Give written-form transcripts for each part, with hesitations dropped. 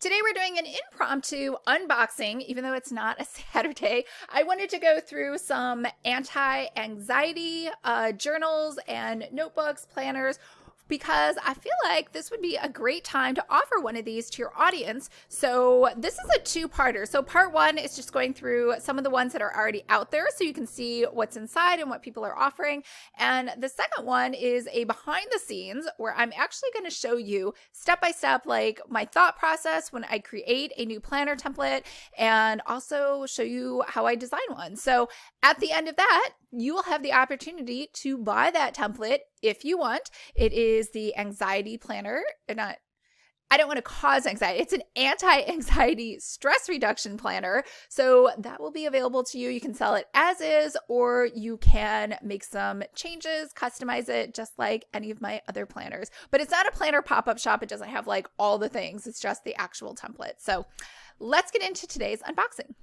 Today we're doing an impromptu unboxing, even though it's not a Saturday. I wanted to go through some anti-anxiety journals and notebooks, planners, because I feel like this would be a great time to offer one of these to your audience. So this is a two-parter. So part one is just going through some of the ones that are already out there so you can see what's inside and what people are offering. And the second one is a behind the scenes where I'm actually going to show you step by step, like my thought process when I create a new planner template, and also show you how I design one. So at the end of that, you will have the opportunity to buy that template if you want. It is the anxiety planner. I don't want to cause anxiety. It's an anti-anxiety stress reduction planner. So that will be available to you. You can sell it as is, or you can make some changes, customize it just like any of my other planners. But it's not a planner pop-up shop. It doesn't have like all the things. It's just the actual template. So let's get into today's unboxing.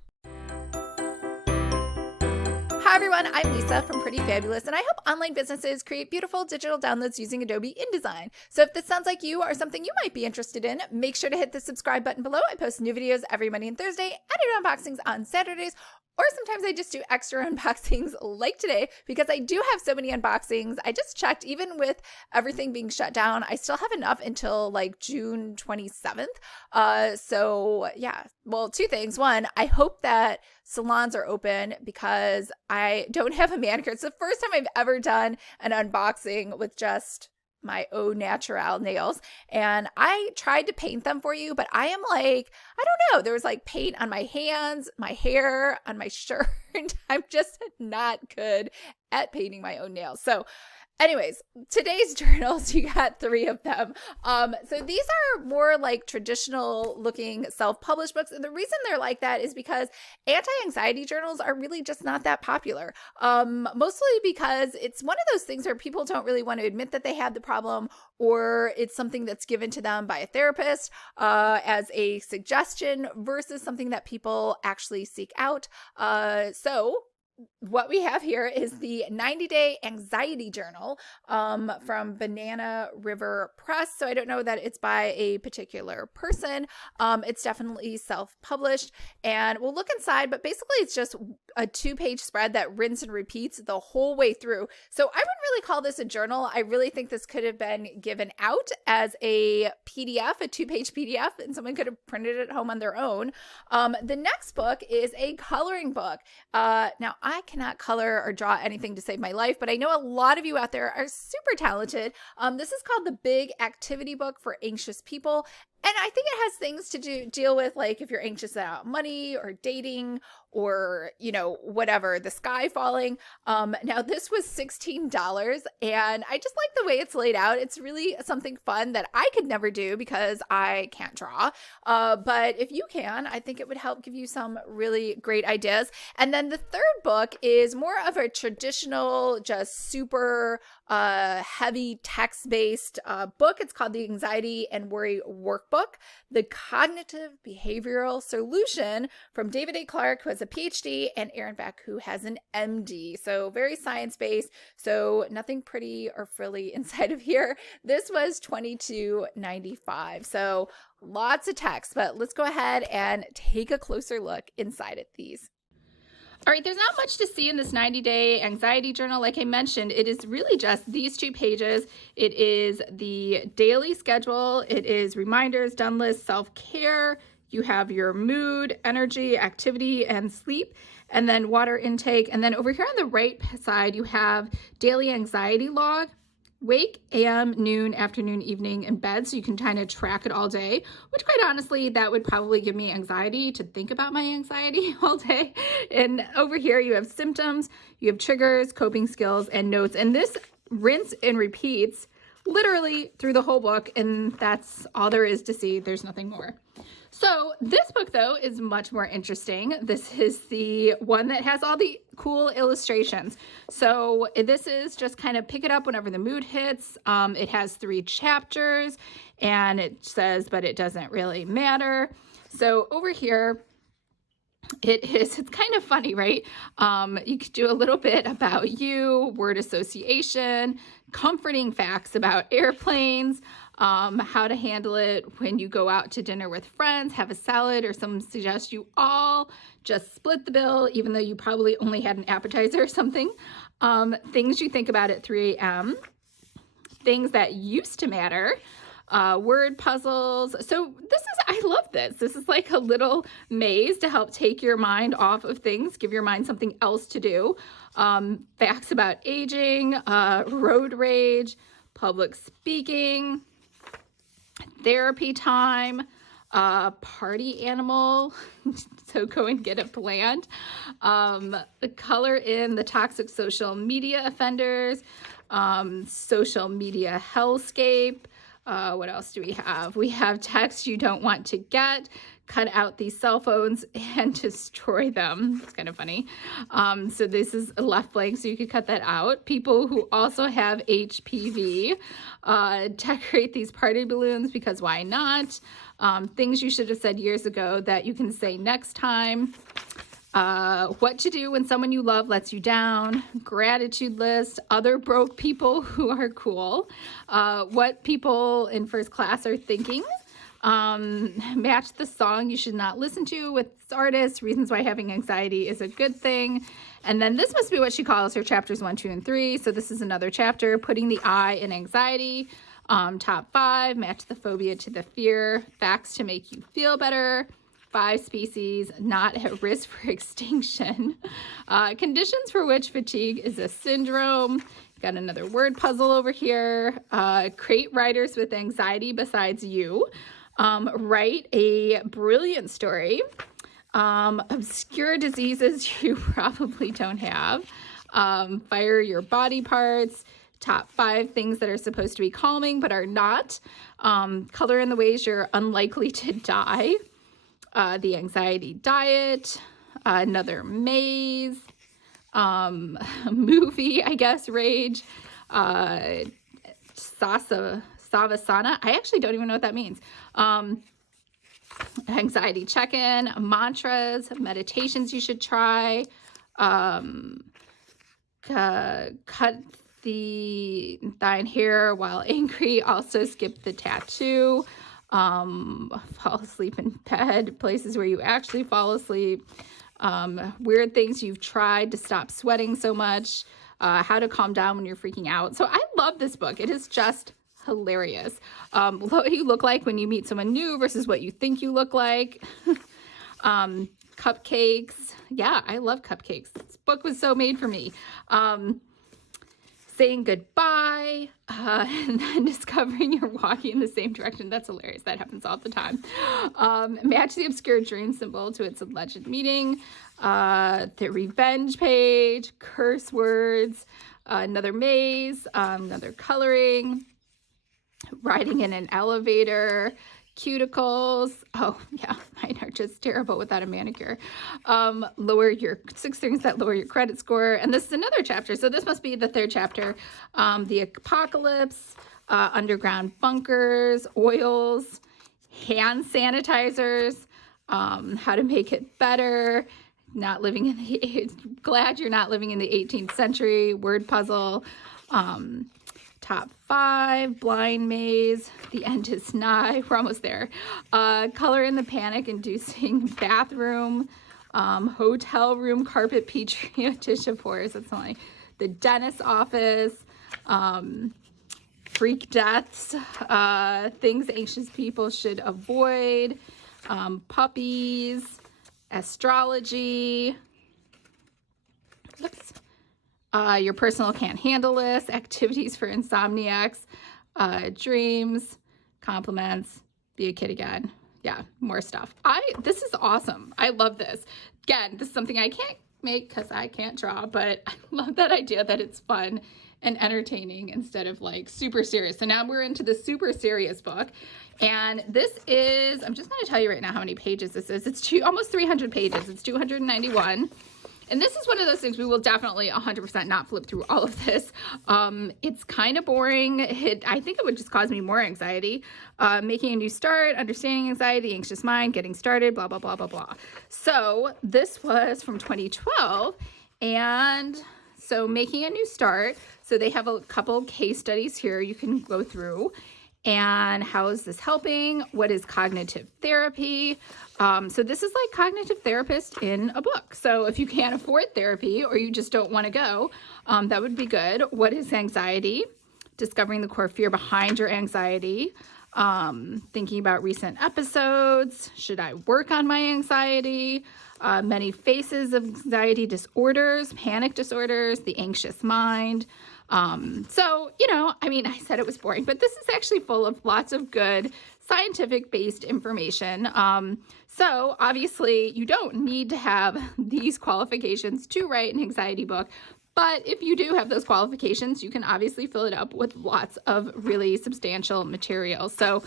Hi everyone, I'm Lisa from Pretty Fabulous, and I help online businesses create beautiful digital downloads using Adobe InDesign. So if this sounds like you or something you might be interested in, make sure to hit the subscribe button below. I post new videos every Monday and Thursday, and I do unboxings on Saturdays, or sometimes I just do extra unboxings like today because I do have so many unboxings. I just checked, even with everything being shut down, I still have enough until like June 27th. So yeah, well, two things. One, I hope that salons are open because I don't have a manicure. It's the first time I've ever done an unboxing with just my au naturel nails, and I tried to paint them for you, but I am like, I don't know, there was like paint on my hands, my hair, on my shirt. I'm just not good at painting my own nails. So anyways, today's journals, you got 3 of them. So these are more like traditional looking self-published books. And the reason they're like that is because anti-anxiety journals are really just not that popular. Mostly because it's one of those things where people don't really want to admit that they had the problem, or it's something that's given to them by a therapist as a suggestion versus something that people actually seek out. So what we have here is the 90-Day Anxiety Journal from Banana River Press. So I don't know that it's by a particular person. It's definitely self-published, and we'll look inside, but basically it's just a 2-page spread that rinse and repeats the whole way through. So I wouldn't really call this a journal. I really think this could have been given out as a PDF, a 2-page PDF, and someone could have printed it at home on their own. The next book is a coloring book. Now, I cannot color or draw anything to save my life, but I know a lot of you out there are super talented. This is called The Big Activity Book for Anxious People. And I think it has things to deal with, like if you're anxious about money or dating or, you know, whatever, the sky falling. Now this was $16, and I just like the way it's laid out. It's really something fun that I could never do because I can't draw. But if you can, I think it would help give you some really great ideas. And then the third book is more of a traditional, just super heavy text-based book. It's called The Anxiety and Worry Workbook, The Cognitive Behavioral Solution, from David A. Clark, who has a PhD, and Aaron Beck, who has an MD. So very science-based, so nothing pretty or frilly inside of here. This was $22.95. So lots of text, but let's go ahead and take a closer look inside at these. All right, there's not much to see in this 90-Day Anxiety Journal. Like I mentioned, it is really just these 2 pages. It is the daily schedule. It is reminders, done list, self-care. You have your mood, energy, activity, and sleep, and then water intake. And then over here on the right side, you have daily anxiety log. Wake, AM, noon, afternoon, evening, and bed, so you can kind of track it all day, which quite honestly, that would probably give me anxiety to think about my anxiety all day. And over here you have symptoms, you have triggers, coping skills, and notes. And this rinse and repeats literally through the whole book, and that's all there is to see. There's nothing more. So this book, though, is much more interesting. This is the one that has all the cool illustrations. So this is just kind of pick it up whenever the mood hits. It has 3 chapters, and it says, but it doesn't really matter. So over here, it's kind of funny, right? You could do a little bit about you, word association, comforting facts about airplanes, how to handle it when you go out to dinner with friends, have a salad, or someone suggests you all just split the bill, even though you probably only had an appetizer or something. Things you think about at 3 a.m., things that used to matter, word puzzles. So I love this. This is like a little maze to help take your mind off of things, give your mind something else to do. Facts about aging, road rage, public speaking, therapy time, party animal, so go and get a plant, color in the toxic social media offenders, social media hellscape. What else do we have? We have texts you don't want to get, cut out these cell phones and destroy them. It's kind of funny. So this is left blank, so you could cut that out. People who also have HPV, decorate these party balloons because why not? Things you should have said years ago that you can say next time. What to do when someone you love lets you down, gratitude list, other broke people who are cool, what people in first class are thinking, match the song you should not listen to with artists, reasons why having anxiety is a good thing. And then this must be what she calls her chapters 1, 2, and 3. So this is another chapter, putting the I in anxiety, top 5, match the phobia to the fear, facts to make you feel better, 5 species not at risk for extinction, conditions for which fatigue is a syndrome. Got another word puzzle over here. Create writers with anxiety besides you. Write a brilliant story. Obscure diseases you probably don't have. Fire your body parts. Top 5 things that are supposed to be calming but are not. Color in the ways you're unlikely to die. The anxiety diet, another maze, movie, I guess, rage, savasana. I actually don't even know what that means. Anxiety check-in, mantras, meditations you should try, cut thine hair while angry, also skip the tattoo. Fall asleep in bed, places where you actually fall asleep, weird things you've tried to stop sweating so much, how to calm down when you're freaking out. So I love this book. It is just hilarious. What you look like when you meet someone new versus what you think you look like. Cupcakes. Yeah, I love cupcakes. This book was so made for me. Saying goodbye, and then discovering you're walking in the same direction. That's hilarious. That happens all the time. Match the obscure dream symbol to its alleged meaning. The revenge page, curse words, another maze, another coloring, riding in an elevator, cuticles. Oh yeah, mine are just terrible without a manicure. Lower your 6 things that lower your credit score. And this is another chapter. So this must be the 3rd chapter. The apocalypse, underground bunkers, oils, hand sanitizers, how to make it better, not living in the, glad you're not living in the 18th century, word puzzle, top 5, blind maze, the end is nigh, we're almost there, color in the panic-inducing bathroom, hotel room carpet petri dish of horrors, that's only the dentist's office, freak deaths, things anxious people should avoid, puppies, astrology, oops. Your personal can't handle list, activities for insomniacs, dreams, compliments, be a kid again. Yeah, more stuff. This is awesome. I love this. Again, this is something I can't make because I can't draw, but I love that idea that it's fun and entertaining instead of like super serious. So now we're into the super serious book. And this is, I'm just going to tell you right now how many pages this is. It's almost 300 pages. It's 291. And this is one of those things we will definitely 100% not flip through all of this. It's kind of boring. I think it would just cause me more anxiety. Making a new start, understanding anxiety, anxious mind, getting started, blah, blah, blah, blah, blah. So this was from 2012. And so making a new start. So they have a couple case studies here you can go through. And how is this helping? What is cognitive therapy? So this is like cognitive therapist in a book. So if you can't afford therapy or you just don't want to go, that would be good. What is anxiety? Discovering the core fear behind your anxiety. Thinking about recent episodes. Should I work on my anxiety? Many faces of anxiety disorders, panic disorders, the anxious mind. So, I said it was boring, but this is actually full of lots of good scientific-based information. So obviously you don't need to have these qualifications to write an anxiety book, but if you do have those qualifications, you can obviously fill it up with lots of really substantial material. So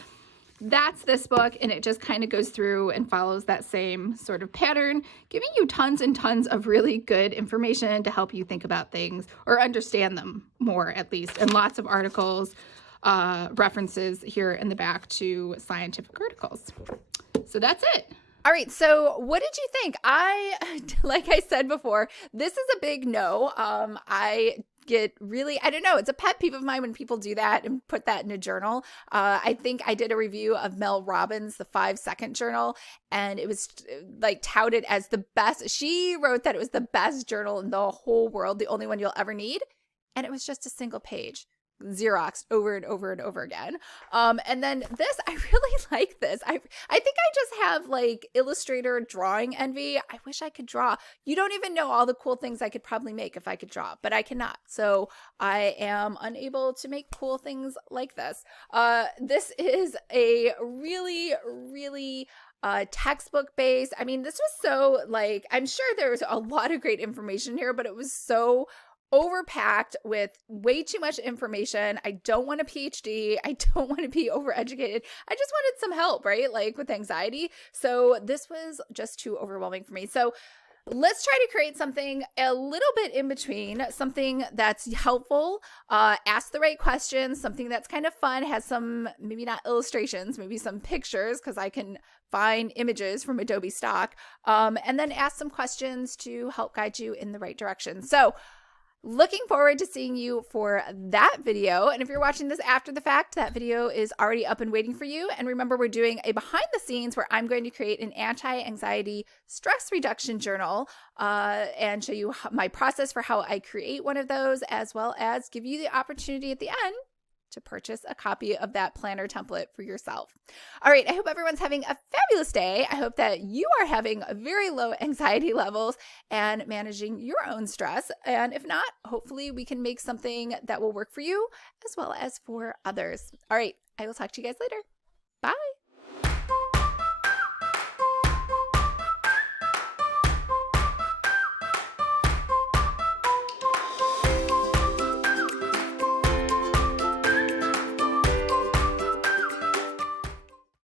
that's this book, and it just kind of goes through and follows that same sort of pattern, giving you tons and tons of really good information to help you think about things or understand them more, at least, and lots of articles, references here in the back to scientific articles. So that's it. All right, so what did you think? Like I said before, this is a big no. I don't know, it's a pet peeve of mine when people do that and put that in a journal. I think I did a review of Mel Robbins, the 5-second journal, and it was like touted as the best. She wrote that it was the best journal in the whole world, the only one you'll ever need. And it was just a single page, Xeroxed over and over and over again. And then this, I really like this. I think I just have like Illustrator drawing envy. I wish I could draw. You don't even know all the cool things I could probably make if I could draw, but I cannot. So I am unable to make cool things like this. This is a really, really textbook based. This was so like, I'm sure there's a lot of great information here, but it was so overpacked with way too much information. I don't want a PhD. I don't want to be overeducated. I just wanted some help, right? Like with anxiety. So this was just too overwhelming for me. So let's try to create something a little bit in between, something that's helpful, ask the right questions, something that's kind of fun, has some, maybe not illustrations, maybe some pictures, because I can find images from Adobe stock, and then ask some questions to help guide you in the right direction. So looking forward to seeing you for that video. And if you're watching this after the fact, that video is already up and waiting for you. And remember, we're doing a behind the scenes where I'm going to create an anti-anxiety stress reduction journal and show you my process for how I create one of those, as well as give you the opportunity at the end to purchase a copy of that planner template for yourself. All right, I hope everyone's having a fabulous day. I hope that you are having very low anxiety levels and managing your own stress. And if not, hopefully we can make something that will work for you as well as for others. All right, I will talk to you guys later. Bye.